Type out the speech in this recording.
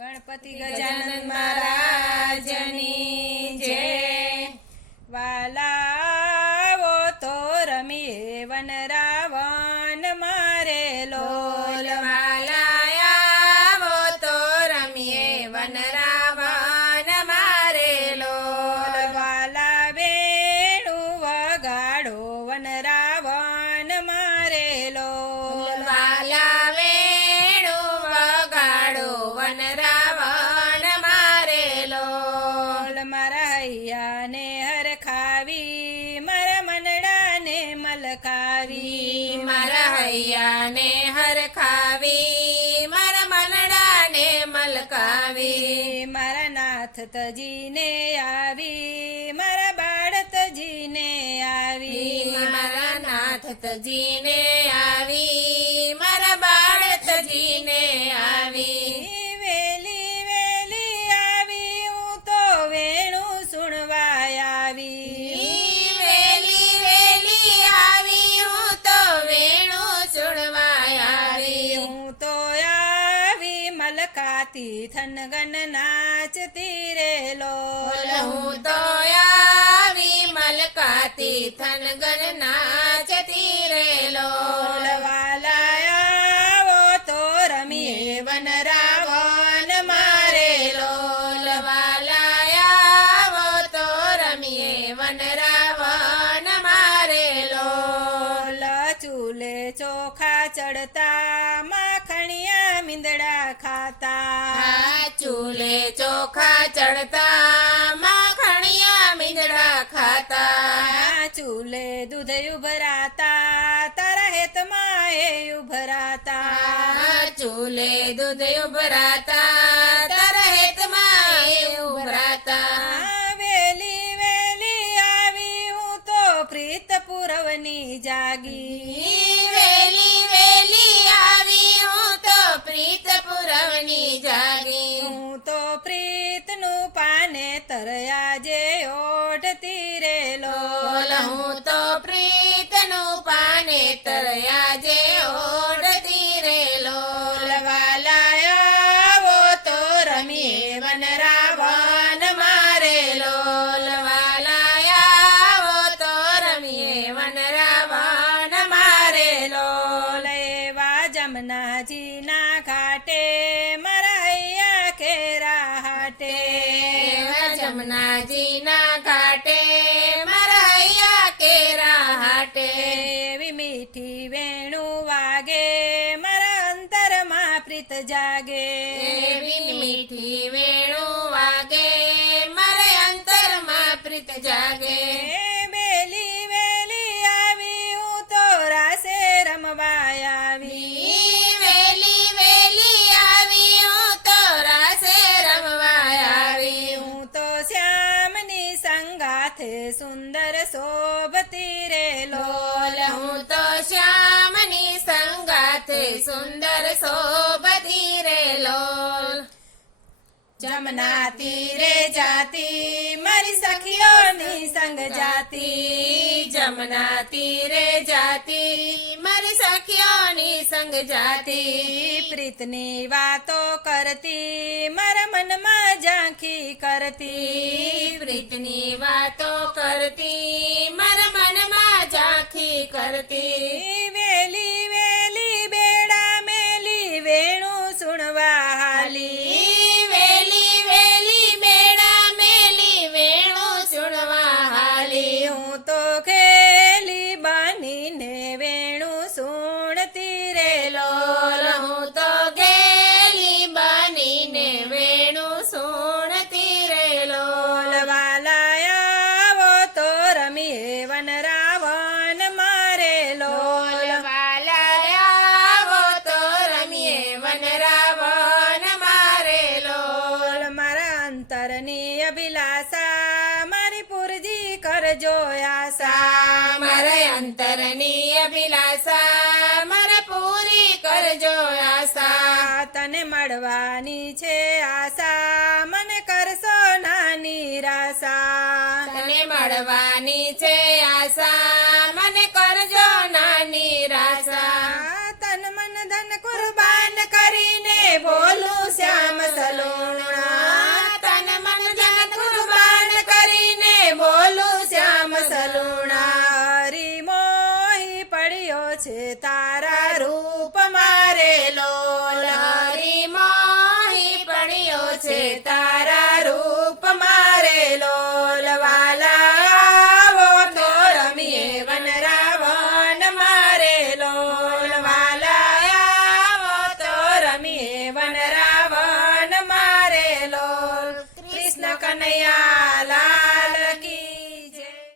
ગણપતિ ગજાનન મહારાજની હરખાવી મારા મનડાને મલકાવી. મારા નાથ તજીને આવી મારા બાળ તજીને આવી. મારા નાથ તજીને આવી. મલકાતી થનગન નાચતી રે બોલ લોલ હું તો આવી મલકાતી થનગન નાચતી રે લોલ વાલાયાવો તો રમીએ વન રાવણ મારે લોલ વાલાયાવો તો રમીએ વન ચૂલે દૂધ ઉભરાતા તારા હેતમાં એ ઉભરાતા. ચૂલે દૂધ ઉભરાતા તારા હેતમાં એ ઉભરાતા. વેલી વેલી આવી હું તો પ્રીત પુરવની જાગી વેલી વેલી આવી હું તો પ્રીત પુરવની જાગી. હું તો પ્રીતનું પાને તરયા તરયા જે મારે લોલવા વાલાયાવો તો રમીએ વન મારે લોલયવા જમનાજીના ઘાટે, મારા હૈયા જમનાજીના એવી મીઠી વેણુ વાગે. મારે અંતરમાં પ્રીત જાગે. વેલી વેલી આવી હું તો રાસે રમવા આવી. વેલી વેલી આવી હું તો રાસે રમવા આવી. હું તો શ્યામની સંગાથે સુંદર શોભતી રે સુંદર શોભતી રે લોલ જમના તીરે જાતી મારી સખીઓની સંગ જાતી જમના તીરે જાતી મારી સખીઓની સંગ જાતી પ્રીતની વાતો કરતી મારા મનમાં ઝાંખી કરતી પ્રીતની વાતો કરતી મારા મનમાં ઝાંખી કરતી કરજો આશા મારે અંતરની અભિલાષા મારે પૂરી કરજો આશા. તને મળવાની છે આશા મને કરશો ના નિરાશા. તને મળવાની છે આશા maceta.